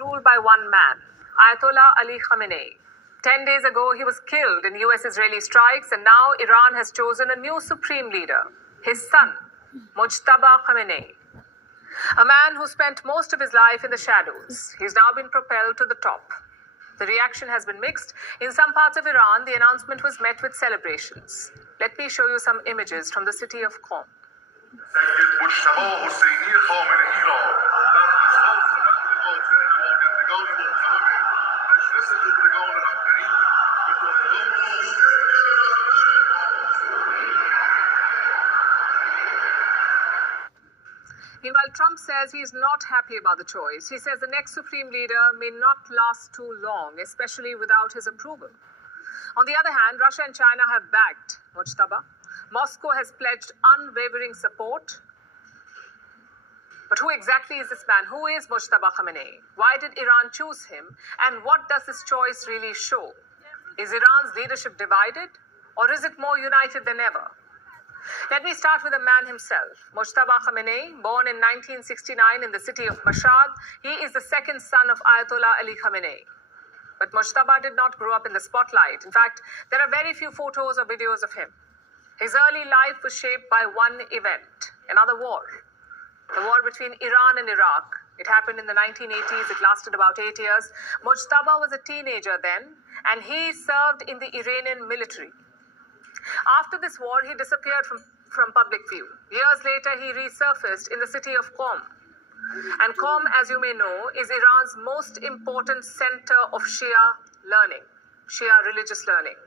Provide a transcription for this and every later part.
ruled by one man, Ayatollah Ali Khamenei. 10 days ago, he was killed in US-Israeli strikes, and now Iran has chosen a new supreme leader, his son, Mojtaba Khamenei. A man who spent most of his life in the shadows. He's now been propelled to the top. The reaction has been mixed. In some parts of Iran, the announcement was met with celebrations. Let me show you some images from the city of Qom. Meanwhile, Trump says he is not happy about the choice. He says the next supreme leader may not last too long, especially without his approval. On the other hand, Russia and China have backed Mojtaba. Moscow has pledged unwavering support. But who exactly is this man? Who is Mojtaba Khamenei? Why did Iran choose him? And what does this choice really show? Is Iran's leadership divided? Or is it more united than ever? Let me start with the man himself. Mojtaba Khamenei, born in 1969 in the city of Mashhad, he is the second son of Ayatollah Ali Khamenei. But Mojtaba did not grow up in the spotlight. In fact, there are very few photos or videos of him. His early life was shaped by one event, another war. The war between Iran and Iraq. It happened in the 1980s. It lasted about 8 years. Mojtaba was a teenager then, and he served in the Iranian military. After this war, he disappeared from public view. Years later, he resurfaced in the city of Qom. And Qom, as you may know, is Iran's most important center of Shia learning, Shia religious learning.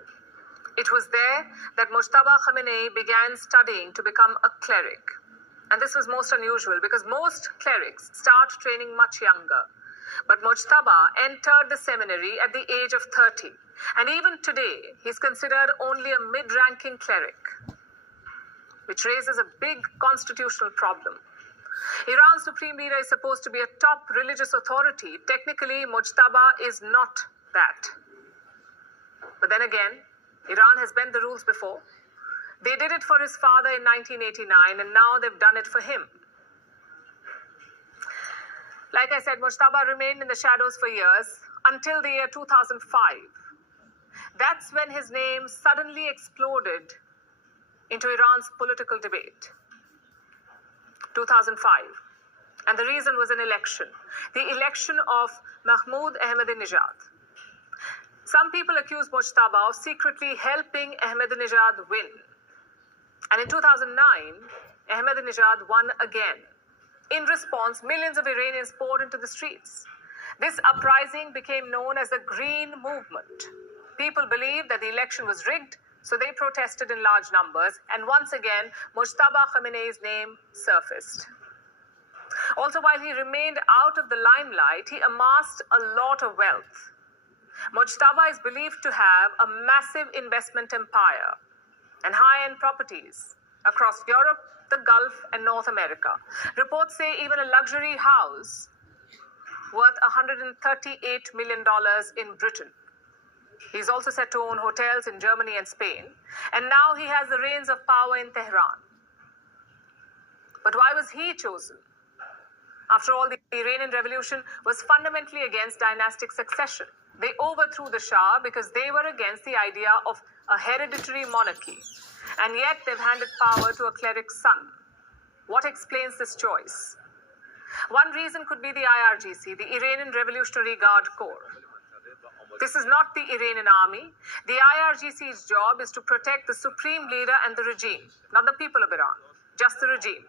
It was there that Mojtaba Khamenei began studying to become a cleric. And this was most unusual because most clerics start training much younger. But Mojtaba entered the seminary at the age of 30. And even today, he's considered only a mid-ranking cleric, which raises a big constitutional problem. Iran's supreme leader is supposed to be a top religious authority. Technically, Mojtaba is not that. But then again, Iran has bent the rules before. They did it for his father in 1989, and now they've done it for him. Like I said, Mojtaba remained in the shadows for years, until the year 2005. That's when his name suddenly exploded into Iran's political debate. 2005. And the reason was an election. The election of Mahmoud Ahmadinejad. Some people accuse Mojtaba of secretly helping Ahmadinejad win. And in 2009, Ahmadinejad won again. In response, millions of Iranians poured into the streets. This uprising became known as the Green Movement. People believed that the election was rigged, so they protested in large numbers, and once again, Mojtaba Khamenei's name surfaced. Also, while he remained out of the limelight, he amassed a lot of wealth. Mojtaba is believed to have a massive investment empire and high-end properties across Europe, the Gulf, and North America. Reports say even a luxury house worth $138 million in Britain. He's also said to own hotels in Germany and Spain, and now he has the reins of power in Tehran. But why was he chosen? After all, the Iranian Revolution was fundamentally against dynastic succession. They overthrew the Shah because they were against the idea of a hereditary monarchy, and yet they've handed power to a cleric's son. What explains this choice? One reason could be the IRGC, the Iranian Revolutionary Guard Corps. This is not the Iranian army. The IRGC's job is to protect the supreme leader and the regime, not the people of Iran, just the regime.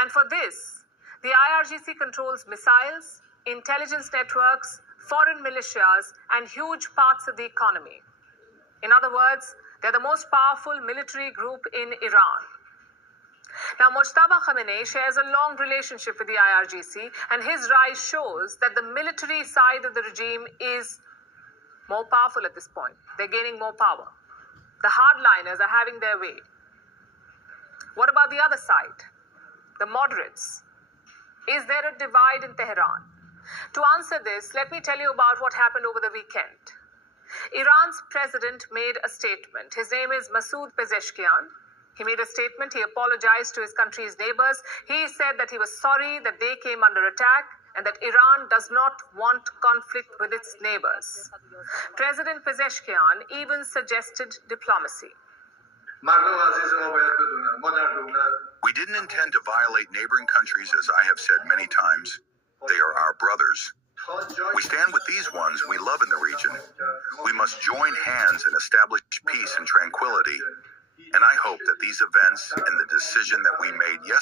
And for this, the IRGC controls missiles, intelligence networks, foreign militias, and huge parts of the economy. In other words, they're the most powerful military group in Iran. Now, Mojtaba Khamenei shares a long relationship with the IRGC, and his rise shows that the military side of the regime is more powerful at this point. They're gaining more power. The hardliners are having their way. What about the other side? The moderates. Is there a divide in Tehran? To answer this, let me tell you about what happened over the weekend. Iran's president made a statement. His name is Masoud Pezeshkian. He made a statement. He apologized to his country's neighbors. He said that he was sorry that they came under attack, and that Iran does not want conflict with its neighbors. President Pezeshkian even suggested diplomacy. We didn't intend to violate neighboring countries, as I have said many times. They are our brothers. We stand with these ones we love in the region. We must join hands and establish peace and tranquility. And I hope that these events and the decision that we made yesterday